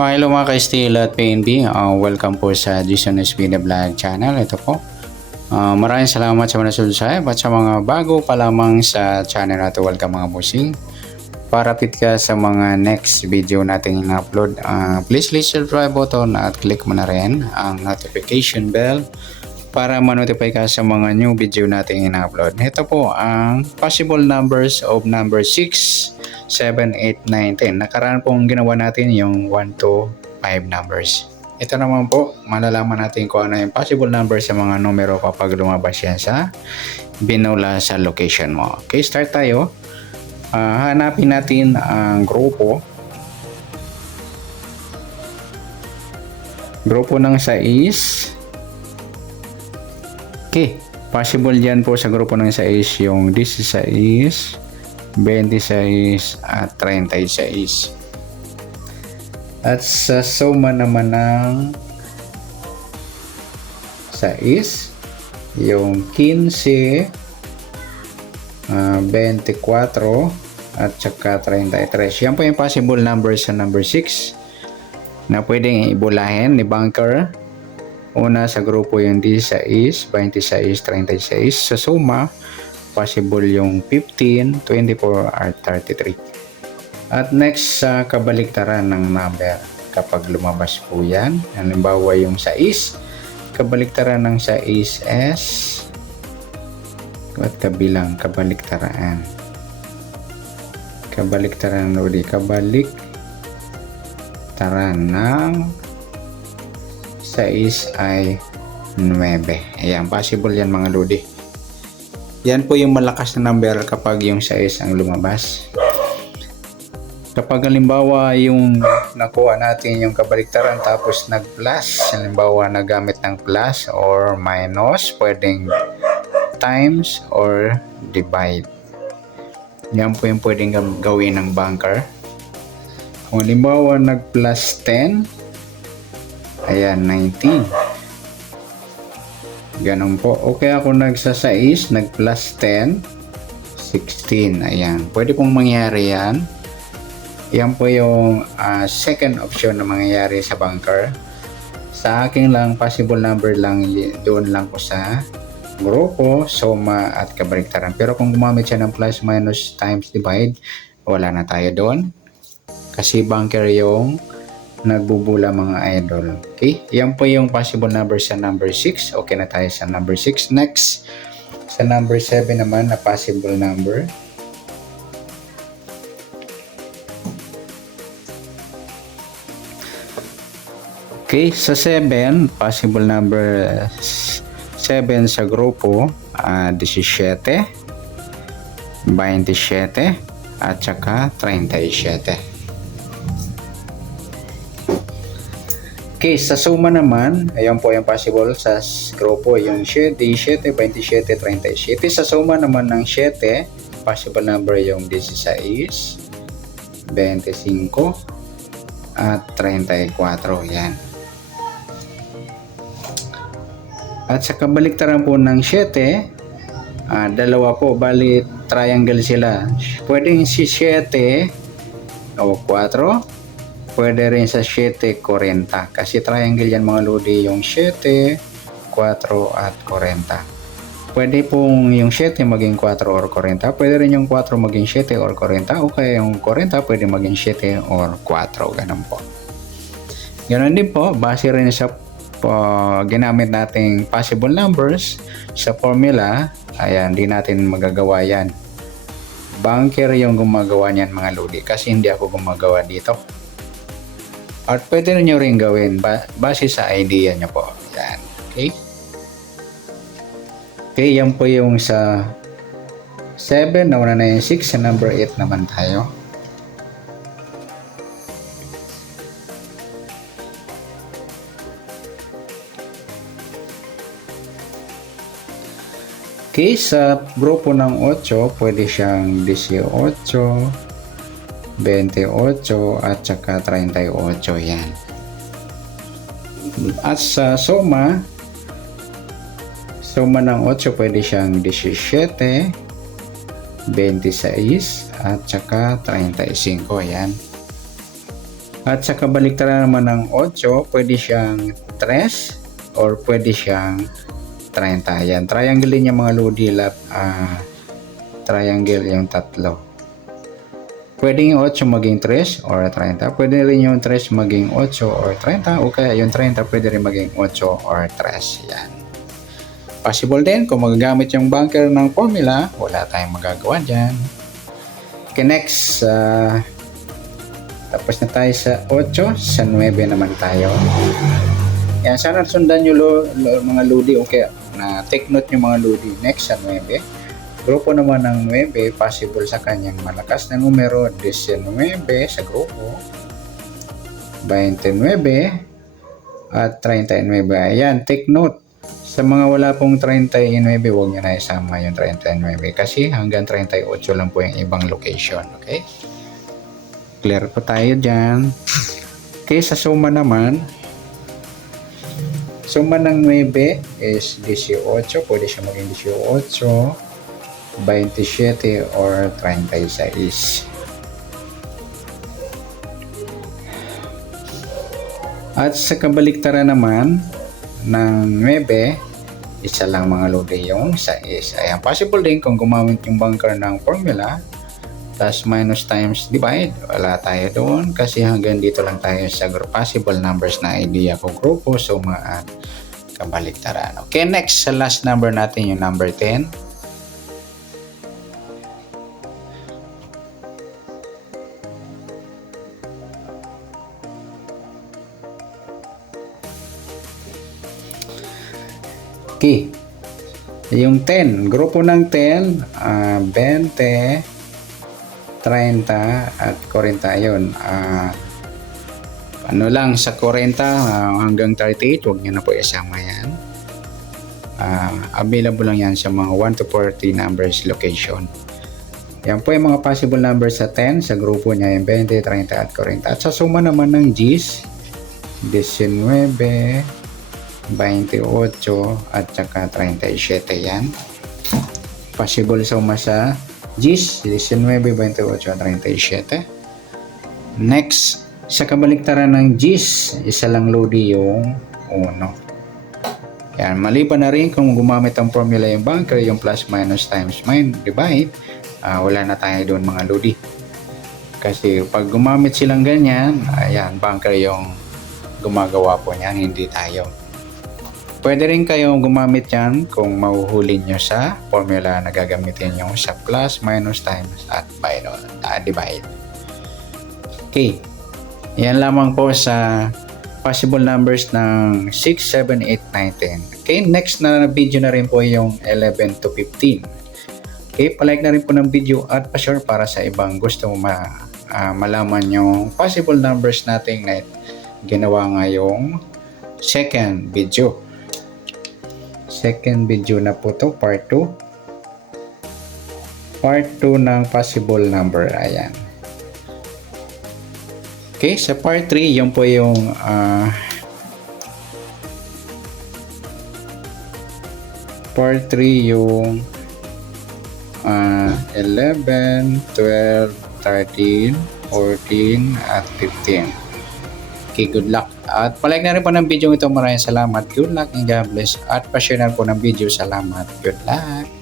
Hello mga ka-Steel at PNB. Welcome po sa Jason Espina Vlog channel. Ito po. Maraming salamat sa mga subscribe at sa mga bago pa lamang sa channel na ito. Welcome mga bossing. Para fit ka sa mga next video natin in-upload, please click subscribe button at click mo na rin ang notification bell para ma-notify ka sa mga new video natin in-upload. Ito po ang possible numbers of number 6, 7, 8, 9, 10. Nakaraan pong ginawa natin yung 1 to 5 numbers. Ito naman po, malalaman natin kung ano yung possible number sa mga numero kapag lumabas yan sa binula sa location mo. Okay, start tayo. Hanapin natin ang grupo. Grupo ng 6. Okay, possible dyan po sa grupo ng 6 yung 16, 26 at 36. At sa suma naman ng 6, yung 15, 24 at saka 33. Yan po yung possible numbers sa number 6 na pwedeng ibulahin ni Banker. Una sa grupo yung 16, 26, 36. Sa suma, possible yung 15, 24 at 33. At next sa kabaliktaran ng number kapag lumabas po yan. Halimbawa yung 6, kabaliktaran ng 6 is at kabilang kabaliktaran ulit, kabaliktaran ng 6 ay 9. Ayan, possible yan mga lodi. Yan po yung malakas na number kapag yung 6 ang lumabas. Kapag halimbawa yung nakuha natin yung kabaliktaran tapos nag-plus, halimbawa nagamit ng plus or minus, pwedeng times or divide. Yan po yung pwedeng gawin ng banker. Kung halimbawa nag-plus 10, ayan, 19. Ganun po. Okay, ako nagsa-6, nag-plus 10, 16. Ayan. Pwede pong mangyari yan. Yan po yung second option na mangyayari sa banker. Sa akin lang, possible number lang, doon lang po sa grupo, suma at kabaliktaran. Pero kung gumamit siya ng plus, minus, times, divide, wala na tayo doon. Kasi banker yung nagbubula mga idol. Okay? Yan po yung possible number sa number 6. Okay na tayo sa number 6. Next, sa number 7 naman na possible number. Okay, sa 7, possible number 7 sa grupo, 17, 27, at saka 37. Okay, sa suma naman, ayan po yung possible sa grupo, yung 7, 27, 37. Sa suma naman ng 7, possible number yung 16, 25, at 34. Yan. At sa kabaliktaran po ng 7, dalawa po, bali triangle sila. Pwedeng si 7 o 4, pwede rin sa 7, 40. Kasi triangle yan mga lodi, yung 7, 4 at 40. Pwede pong yung 7 maging 4 or 40. Pwede rin yung 4 maging 7 or 40. O kaya yung 40 pwede maging 7 or 4. Ganun po. Ganun din po, base rin sa ginamit nating possible numbers sa formula. Ayan, di natin magagawa yan. Banker yung gumagawa niyan mga lodi, kasi hindi ako gumagawa dito. At pwede nyo rin gawin base sa idea nyo po. Yan. Okay? Okay, yan po yung sa 7. Nauna na yung 6. Sa number 8 naman tayo. Okay, sa grupo ng 8, pwede siyang 18, 28 at saka 38. Yan. At sa suma ng 8, pwede siyang 17, 26 at saka 35. Yan. At sa kabaliktaran naman ng 8, pwede siyang 3 or pwede siyang 30. Yan, triangle din yung mga lodi, triangle yung tatlo. Pwede yung 8 maging 3 or 30. Pwede rin yung 3 maging 8 or 30. O kaya yung 30 pwede rin maging 8 or 3. Yan. Possible din kung magagamit yung bunker ng formula, wala tayong magagawa dyan. Okay, next. Tapos na tayo sa 8. Sa 9 naman tayo. Yan, sana sundan nyo mga lodi. Okay, take note yung mga lodi. Next sa 9. Grupo naman ng 9, possible sa kanyang malakas na numero, 19 sa grupo, 29 at 39. Ayan, take note. Sa mga wala pong 39, huwag nyo na isama yung 39 kasi hanggang 38 lang po yung ibang location. Okay? Clear po tayo dyan. Okay, sa suma naman, suma ng 9 is 18. Pwede siya maging 18. 27 or 36. At sa kabaliktaran naman ng 9, isa lang mga lodi yung 6. Ayan, possible din kung gumamit yung bunker ng formula, plus minus times divide. Wala tayo doon kasi hanggang dito lang tayo sa possible numbers na idea ko, grupo, suma at kabaliktaran. Okay, next sa last number natin yung number 10. Okay. Yung 10, grupo ng 10, 20, 30 at 40 yun. Ano lang sa 40 hanggang 38, huwag nyo na po isama yan. Available lang yan sa mga 1 to 40 numbers location. Yan po yung mga possible numbers sa 10, sa grupo niya yung 20, 30 at 40. At sa suma naman ng G's, 19, 28 at saka 37. Yan. Possible suma sa G's, 19, 28 at 37. Next, sa kabaliktaran ng G's, isa lang lodi yung 1. Yan, maliban na rin kung gumamit ang formula yung bunker, yung plus minus times divide, wala na tayo doon mga lodi. Kasi pag gumamit silang ganyan, ayan, bunker yung gumagawa po niyan, hindi tayo. Pwede rin kayong gumamit yan kung mahuhuli nyo sa formula na gagamitin nyo sa plus, minus, times, at divide. Okay. Yan lamang po sa possible numbers ng 6, 7, 8, 9, 10. Okay. Next na video na rin po yung 11 to 15. Okay. Palike na rin po ng video at pa-share para sa ibang gusto malaman yung possible numbers natin na ginawa ngayong second video. Second video na po to, part 2. Part 2 ng possible number. Ayan. Okay, sa part 3, yun po yung part 3 yung 11, 12, 13, 14, at 15. Okay, good luck. At palike na rin po ng video ito. Maraming salamat. Good luck and God bless. At pa-share na po ng video. Salamat. Good luck.